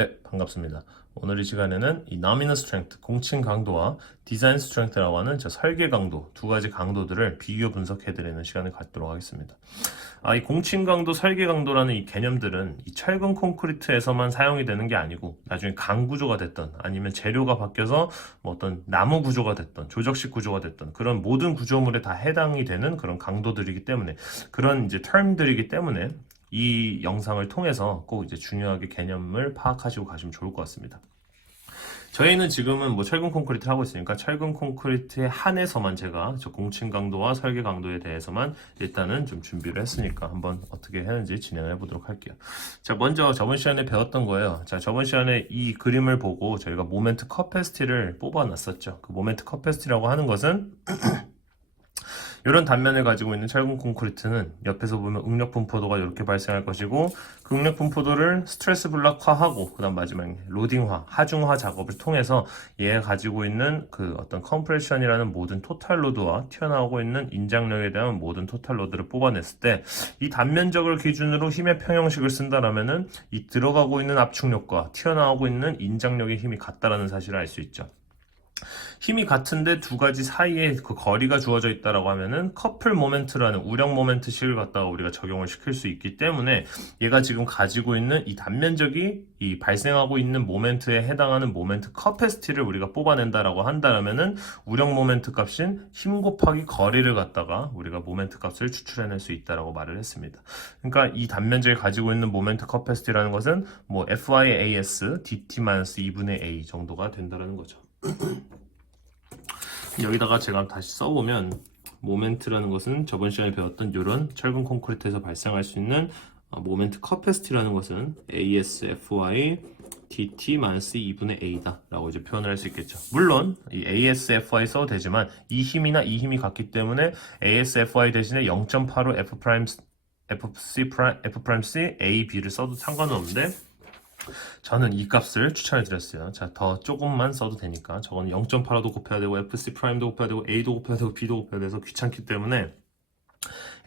네, 반갑습니다. 오늘 이 시간에는 이 nominal strength, 공칭 강도와 design strength라고 하는 저 설계 강도, 두 가지 강도들을 비교 분석해드리는 시간을 갖도록 하겠습니다. 이 공칭 강도, 설계 강도라는 이 개념들은 이 철근 콘크리트에서만 사용이 되는 게 아니고 나중에 강 구조가 됐던 아니면 재료가 바뀌어서 뭐 어떤 나무 구조가 됐던 조적식 구조가 됐던 그런 모든 구조물에 다 해당이 되는 그런 강도들이기 때문에 그런 이제 term들이기 때문에 이 영상을 통해서 꼭 이제 중요하게 개념을 파악하시고 가시면 좋을 것 같습니다. 저희는 지금은 뭐 철근 콘크리트를 하고 있으니까 철근 콘크리트에 한해서만 제가 저 공칭 강도와 설계 강도에 대해서만 일단은 좀 준비를 했으니까 한번 어떻게 하는지 진행을 해보도록 할게요. 자, 먼저 저번 시간에 배웠던 거예요. 자, 저번 시간에 이 그림을 보고 저희가 모멘트 커패시티를 뽑아놨었죠. 그 모멘트 커패시티라고 하는 것은 이런 단면을 가지고 있는 철근 콘크리트는 옆에서 보면 응력 분포도가 이렇게 발생할 것이고 그 응력 분포도를 스트레스 블락화하고 그 다음 마지막에 로딩화, 하중화 작업을 통해서 얘가 가지고 있는 그 어떤 컴프레션이라는 모든 토탈 로드와 튀어나오고 있는 인장력에 대한 모든 토탈 로드를 뽑아냈을 때 이 단면적을 기준으로 힘의 평형식을 쓴다라면은 이 들어가고 있는 압축력과 튀어나오고 있는 인장력의 힘이 같다라는 사실을 알 수 있죠. 힘이 같은데 두 가지 사이에 그 거리가 주어져 있다라고 하면은 커플 모멘트라는 우력 모멘트식을 갖다가 우리가 적용을 시킬 수 있기 때문에 얘가 지금 가지고 있는 이 단면적이 이 발생하고 있는 모멘트에 해당하는 모멘트 커패시티를 우리가 뽑아낸다라고 한다라면은 우력 모멘트 값인 힘 곱하기 거리를 갖다가 우리가 모멘트 값을 추출해낼 수 있다라고 말을 했습니다. 그러니까 이 단면적이 가지고 있는 모멘트 커패시티라는 것은 뭐 FIAS DT-2분의 A 정도가 된다라는 거죠. 여기다가 제가 다시 써보면 모멘트라는 것은 저번 시간에 배웠던 이런 철근 콘크리트에서 발생할 수 있는 모멘트 커패시티라는 것은 ASFY DT-2분의 A다 라고 이제 표현을 할 수 있겠죠. 물론 이 ASFY 써도 되지만 이 힘이나 이 힘이 같기 때문에 ASFY 대신에 0.85 F'C A, B를 써도 상관은 없는데 저는 이 값을 추천해 드렸어요. 자, 더 조금만 써도 되니까 저거는 0.85도 곱해야 되고 FC 프라임도 곱해야 되고 A도 곱해야 되고 B도 곱해야 돼서 귀찮기 때문에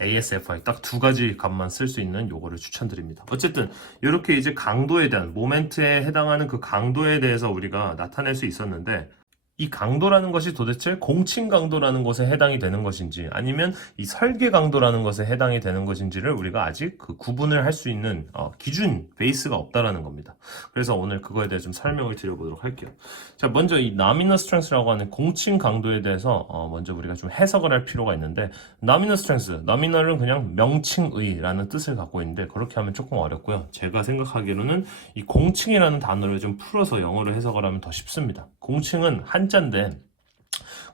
ASFI 딱 두 가지 값만 쓸 수 있는 요거를 추천드립니다. 어쨌든 이렇게 이제 강도에 대한 모멘트에 해당하는 그 강도에 대해서 우리가 나타낼 수 있었는데 이 강도라는 것이 도대체 공칭 강도라는 것에 해당이 되는 것인지 아니면 이 설계 강도라는 것에 해당이 되는 것인지를 우리가 아직 그 구분을 할 수 있는 기준 베이스가 없다라는 겁니다. 그래서 오늘 그거에 대해 좀 설명을 드려보도록 할게요. 자, 먼저 이 nominal strength라고 하는 공칭 강도에 대해서 먼저 우리가 좀 해석을 할 필요가 있는데 nominal strength, nominal은 그냥 명칭의라는 뜻을 갖고 있는데 그렇게 하면 조금 어렵고요. 제가 생각하기로는 이 공칭이라는 단어를 좀 풀어서 영어로 해석을 하면 더 쉽습니다. 공칭은 한자인데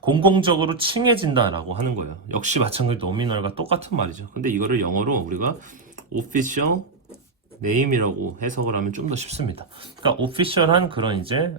공공적으로 칭해진다라고 하는 거예요. 역시 마찬가지로 노미널과 똑같은 말이죠. 근데 이거를 영어로 우리가 official name이라고 해석을 하면 좀 더 쉽습니다. 그러니까 official한 그런 이제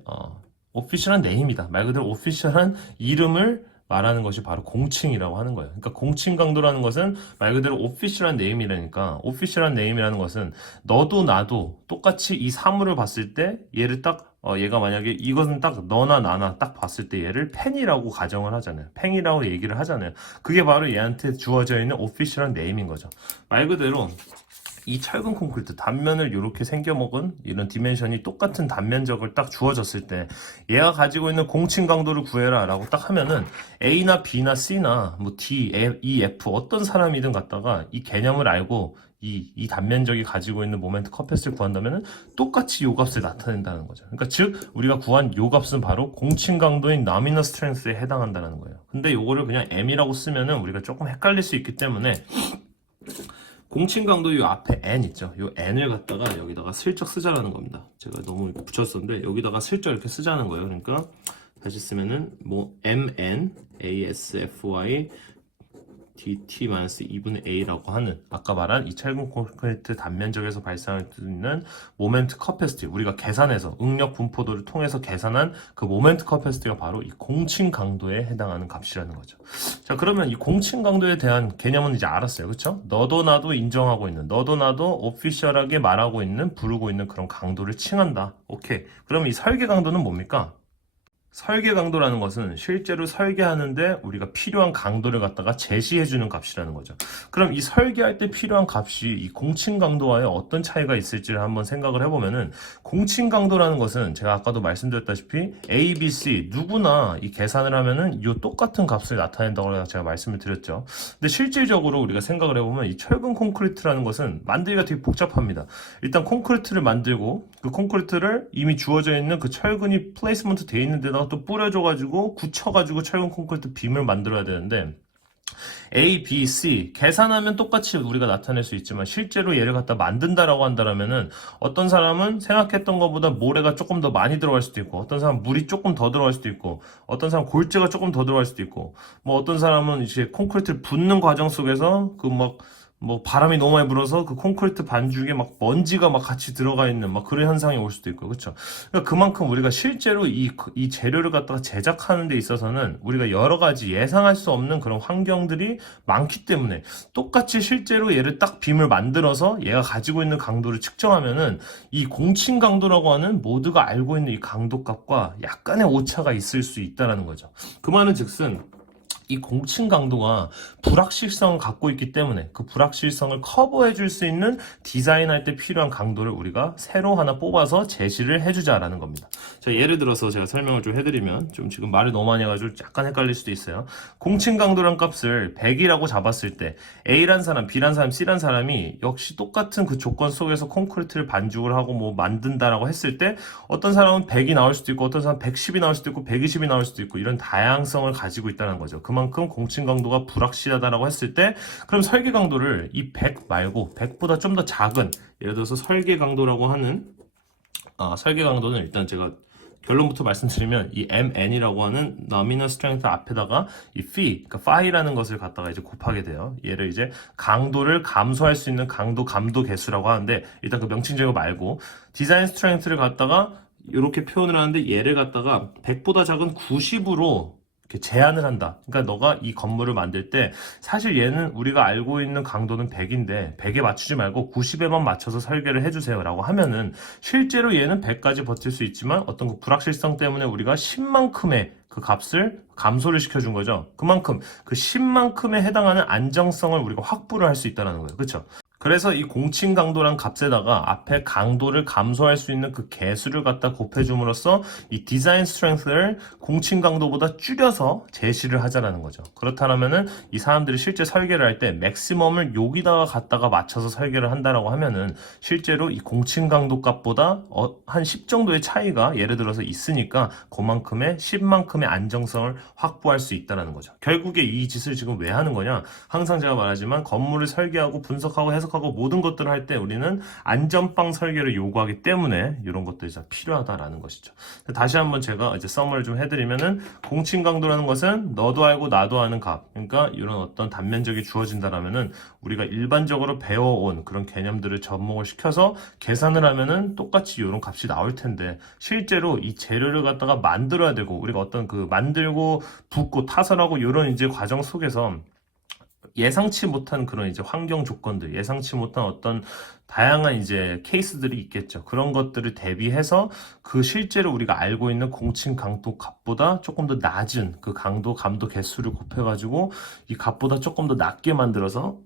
official한 name이다. 말 그대로 official한 이름을 말하는 것이 바로 공칭이라고 하는 거예요. 그러니까 공칭 강도라는 것은 말 그대로 오피셜한 네임이라니까 오피셜한 네임이라는 것은 너도 나도 똑같이 이 사물을 봤을 때 얘를 딱 얘가 만약에 이것은 딱 너나 나나 딱 봤을 때 얘를 펜이라고 가정을 하잖아요. 펜이라고 얘기를 하잖아요. 그게 바로 얘한테 주어져 있는 오피셜한 네임인 거죠. 말 그대로 이 철근 콘크리트 단면을 이렇게 생겨먹은 이런 디멘션이 똑같은 단면적을 딱 주어졌을 때 얘가 가지고 있는 공칭 강도를 구해라 라고 딱 하면은 A나 B나 C나 뭐 D, E, F 어떤 사람이든 갖다가 이 개념을 알고 이 단면적이 가지고 있는 모멘트 커패시티를 구한다면은 똑같이 요 값을 나타낸다는 거죠. 그러니까 즉 우리가 구한 요 값은 바로 공칭 강도인 nominal strength에 해당한다는 거예요. 근데 요거를 그냥 M이라고 쓰면은 우리가 조금 헷갈릴 수 있기 때문에 공칭 강도 요 앞에 n 있죠. 요 n을 갖다가 여기다가 슬쩍 쓰자라는 겁니다. 제가 너무 붙였었는데 여기다가 슬쩍 이렇게 쓰자는 거예요. 그러니까 다시 쓰면은 뭐 mn asfy dt-2분의 a라고 하는 아까 말한 이 철근 콘크리트 단면적에서 발생할 수 있는 모멘트 커패시티 우리가 계산해서 응력 분포도를 통해서 계산한 그 모멘트 커패시티가 바로 이 공칭 강도에 해당하는 값이라는 거죠. 자, 그러면 이 공칭 강도에 대한 개념은 이제 알았어요. 그렇죠? 너도 나도 인정하고 있는 너도 나도 오피셜하게 말하고 있는 부르고 있는 그런 강도를 칭한다. 오케이. 그럼 이 설계 강도는 뭡니까? 설계 강도라는 것은 실제로 설계하는데 우리가 필요한 강도를 갖다가 제시해주는 값이라는 거죠. 그럼 이 설계할 때 필요한 값이 이 공칭 강도와의 어떤 차이가 있을지를 한번 생각을 해보면은, 공칭 강도라는 것은 제가 아까도 말씀드렸다시피 A, B, C 누구나 이 계산을 하면은 이 똑같은 값을 나타낸다고 제가 말씀을 드렸죠. 근데 실질적으로 우리가 생각을 해보면 이 철근 콘크리트라는 것은 만들기가 되게 복잡합니다. 일단 콘크리트를 만들고 그 콘크리트를 이미 주어져 있는 그 철근이 플레이스먼트 되어 있는 데다가 또 뿌려줘가지고 굳혀가지고 철근 콘크리트 빔을 만들어야 되는데, A, B, C 계산하면 똑같이 우리가 나타낼 수 있지만 실제로 얘를 갖다 만든다라고 한다면은 어떤 사람은 생각했던 것보다 모래가 조금 더 많이 들어갈 수도 있고, 어떤 사람은 물이 조금 더 들어갈 수도 있고, 어떤 사람은 골재가 조금 더 들어갈 수도 있고, 뭐 어떤 사람은 이제 콘크리트를 붓는 과정 속에서 뭐 바람이 너무 많이 불어서 그 콘크리트 반죽에 막 먼지가 막 같이 들어가 있는 막 그런 현상이 올 수도 있고, 그렇죠? 그러니까 그만큼 우리가 실제로 이 재료를 갖다가 제작하는 데 있어서는 우리가 여러 가지 예상할 수 없는 그런 환경들이 많기 때문에, 똑같이 실제로 얘를 딱 빔을 만들어서 얘가 가지고 있는 강도를 측정하면은 이 공칭 강도라고 하는 모두가 알고 있는 이 강도 값과 약간의 오차가 있을 수 있다라는 거죠. 그 말은 즉슨 이 공칭 강도가 불확실성을 갖고 있기 때문에 그 불확실성을 커버해 줄 수 있는 디자인할 때 필요한 강도를 우리가 새로 하나 뽑아서 제시를 해주자라는 겁니다. 자, 예를 들어서 제가 설명을 좀 해드리면, 좀 지금 말을 너무 많이 해가지고 약간 헷갈릴 수도 있어요. 공칭 강도란 값을 100이라고 잡았을 때 A란 사람, B란 사람, C란 사람이 역시 똑같은 그 조건 속에서 콘크리트를 반죽을 하고 뭐 만든다라고 했을 때 어떤 사람은 100이 나올 수도 있고, 어떤 사람은 110이 나올 수도 있고, 120이 나올 수도 있고, 이런 다양성을 가지고 있다는 거죠. 그만큼 공칭 강도가 불확실하다라고 했을 때, 그럼 설계 강도를 이 100 말고 100보다 좀 더 작은, 예를 들어서 설계 강도라고 하는 설계 강도는 일단 제가 결론부터 말씀드리면 이 MN이라고 하는 nominal strength 앞에다가 이 phi, 그러니까 phi라는 것을 갖다가 이제 곱하게 돼요. 얘를 이제 강도를 감소할 수 있는 감도 개수라고 하는데, 일단 그 명칭 제거 말고 디자인 스트렝스를 갖다가 이렇게 표현을 하는데, 얘를 갖다가 100보다 작은 90으로 제한을 한다. 그러니까 너가 이 건물을 만들 때 사실 얘는 우리가 알고 있는 강도는 100인데 100에 맞추지 말고 90에만 맞춰서 설계를 해주세요 라고 하면은, 실제로 얘는 100까지 버틸 수 있지만 어떤 그 불확실성 때문에 우리가 10만큼의 그 값을 감소를 시켜준 거죠. 그만큼 그 10만큼에 해당하는 안정성을 우리가 확보를 할 수 있다는 거예요. 그렇죠? 그래서 이 공칭 강도란 값에다가 앞에 강도를 감소할 수 있는 그 개수를 갖다 곱해줌으로써 이 디자인 스트렝스를 공칭 강도보다 줄여서 제시를 하자라는 거죠. 그렇다면은 이 사람들이 실제 설계를 할 때 맥시멈을 여기다가 갖다가 맞춰서 설계를 한다라고 하면은, 실제로 이 공칭 강도 값보다 한 10 정도의 차이가 예를 들어서 있으니까 그만큼의 10만큼의 안정성을 확보할 수 있다라는 거죠. 결국에 이 짓을 지금 왜 하는 거냐? 항상 제가 말하지만 건물을 설계하고 분석하고 해석하고 모든 것들을 할 때 우리는 안전빵 설계를 요구하기 때문에 이런 것들이 다 필요하다라는 것이죠. 다시 한번 제가 이제 서머를 좀 해드리면은, 공칭 강도라는 것은 너도 알고 나도 아는 값, 그러니까 이런 어떤 단면적이 주어진다라면은 우리가 일반적으로 배워온 그런 개념들을 접목을 시켜서 계산을 하면은 똑같이 이런 값이 나올 텐데, 실제로 이 재료를 갖다가 만들어야 되고 우리가 어떤 그 만들고 붓고 타설하고 이런 이제 과정 속에서 예상치 못한 그런 이제 환경 조건들, 예상치 못한 어떤 다양한 이제 케이스들이 있겠죠. 그런 것들을 대비해서 그 실제로 우리가 알고 있는 공칭 강도 값보다 조금 더 낮은 그 감도 개수를 곱해가지고 이 값보다 조금 더 낮게 만들어서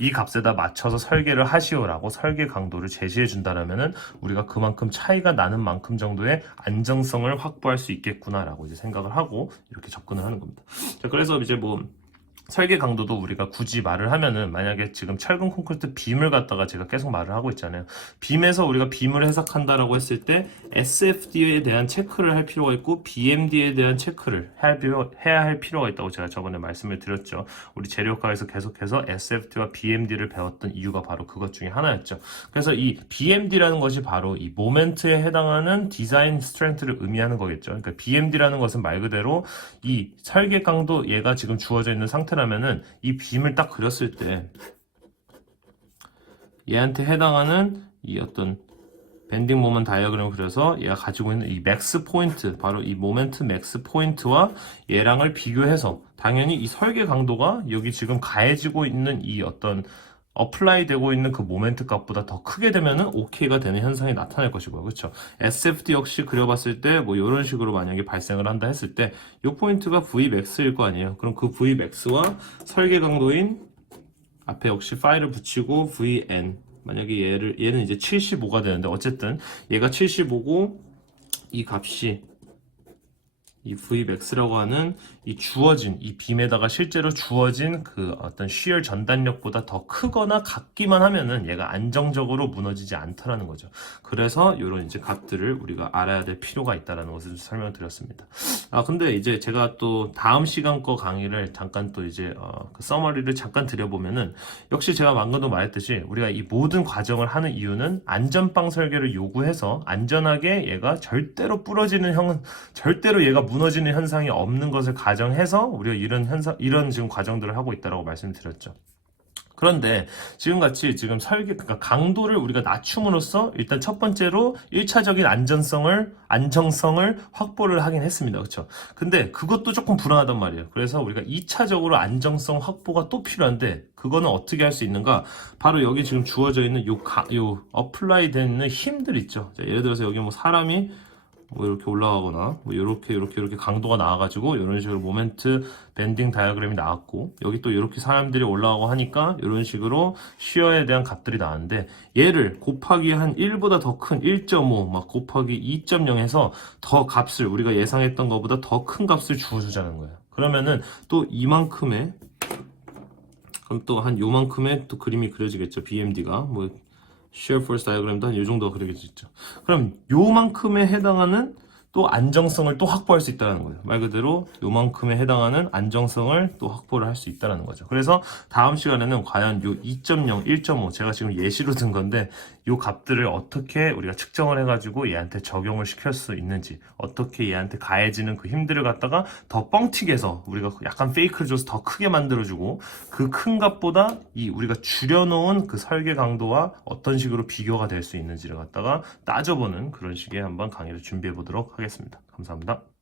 이 값에다 맞춰서 설계를 하시오라고 설계 강도를 제시해 준다라면은 우리가 그만큼 차이가 나는 만큼 정도의 안정성을 확보할 수 있겠구나라고 이제 생각을 하고 이렇게 접근을 하는 겁니다. 자, 그래서 이제 뭐 설계 강도도 우리가 굳이 말을 하면은, 만약에 지금 철근 콘크리트 빔을 갖다가 제가 계속 말을 하고 있잖아요. 빔에서 우리가 빔을 해석한다라고 했을 때 SFD에 대한 체크를 할 필요가 있고 BMD에 대한 체크를 해야 할 필요가 있다고 제가 저번에 말씀을 드렸죠. 우리 재료과에서 계속해서 SFD와 BMD를 배웠던 이유가 바로 그것 중에 하나였죠. 그래서 이 BMD라는 것이 바로 이 모멘트에 해당하는 디자인 스트렝스를 의미하는 거겠죠. 그러니까 BMD라는 것은 말 그대로 이 설계 강도, 얘가 지금 주어져 있는 상태라면은 이 빔을 딱 그렸을 때 얘한테 해당하는 이 어떤 밴딩 모먼트 다이어그램을 그려서 얘가 가지고 있는 이 맥스 포인트, 바로 이 모멘트 맥스 포인트와 얘랑을 비교해서 당연히 이 설계 강도가 여기 지금 가해지고 있는 이 어떤 어플라이 되고 있는 그 모멘트 값보다 더 크게 되면은 OK가 되는 현상이 나타날 것이고요. 그렇죠? SFD 역시 그려봤을 때 뭐 이런 식으로 만약에 발생을 한다 했을 때 이 포인트가 Vmax일 거 아니에요. 그럼 그 Vmax와 설계 강도인 앞에 역시 파일을 붙이고 VN 만약에 얘는 이제 75가 되는데 어쨌든 얘가 75고 이 값이 이 Vmax라고 하는 이 주어진 이 빔에다가 실제로 주어진 그 어떤 shear 전단력보다 더 크거나 같기만 하면은 얘가 안정적으로 무너지지 않다라는 거죠. 그래서 이런 이제 값들을 우리가 알아야 될 필요가 있다라는 것을 설명을 드렸습니다. 근데 이제 제가 또 다음 시간 거 강의를 잠깐 또 이제 그 서머리를 잠깐 드려보면은 역시 제가 방금도 말했듯이 우리가 이 모든 과정을 하는 이유는 안전빵 설계를 요구해서 안전하게 얘가 절대로 절대로 얘가 무너지는 현상이 없는 것을 가정해서 우리가 이런 지금 과정들을 하고 있다라고 말씀드렸죠. 그런데 지금같이 지금 그러니까 강도를 우리가 낮춤으로써 일단 첫 번째로 1차적인 안정성을 확보를 하긴 했습니다. 그렇죠? 근데 그것도 조금 불안하단 말이에요. 그래서 우리가 2차적으로 안정성 확보가 또 필요한데 그거는 어떻게 할 수 있는가? 바로 여기 지금 주어져 있는 요 어플라이 되는 힘들 있죠. 자, 예를 들어서 여기 뭐 사람이 뭐 이렇게 올라가거나 뭐 이렇게 강도가 나와가지고 이런 식으로 모멘트 밴딩 다이어그램이 나왔고 여기 또 이렇게 사람들이 올라가고 하니까 이런 식으로 쉬어에 대한 값들이 나왔는데 얘를 곱하기 한 1보다 더 큰 1.5 막 곱하기 2.0 해서 더 값을 우리가 예상했던 것보다 더 큰 값을 주어주자는 거예요. 그러면은 또 이만큼의 그럼 또 한 요만큼의 또 그림이 그려지겠죠. BMD가 뭐 shear force diagram도 한 요 정도가 그려지겠죠. 그럼 요만큼에 해당하는 또 안정성을 또 확보할 수 있다는 거예요. 말 그대로 요만큼에 해당하는 안정성을 또 확보를 할 수 있다는 거죠. 그래서 다음 시간에는 과연 요 2.0, 1.5 제가 지금 예시로 든 건데 요 값들을 어떻게 우리가 측정을 해가지고 얘한테 적용을 시킬 수 있는지 어떻게 얘한테 가해지는 그 힘들을 갖다가 더 뻥튀게 해서 우리가 약간 페이크를 줘서 더 크게 만들어주고 그 큰 값보다 이 우리가 줄여놓은 그 설계 강도와 어떤 식으로 비교가 될 수 있는지를 갖다가 따져보는 그런 식의 한번 강의를 준비해 보도록 하겠습니다. 감사합니다.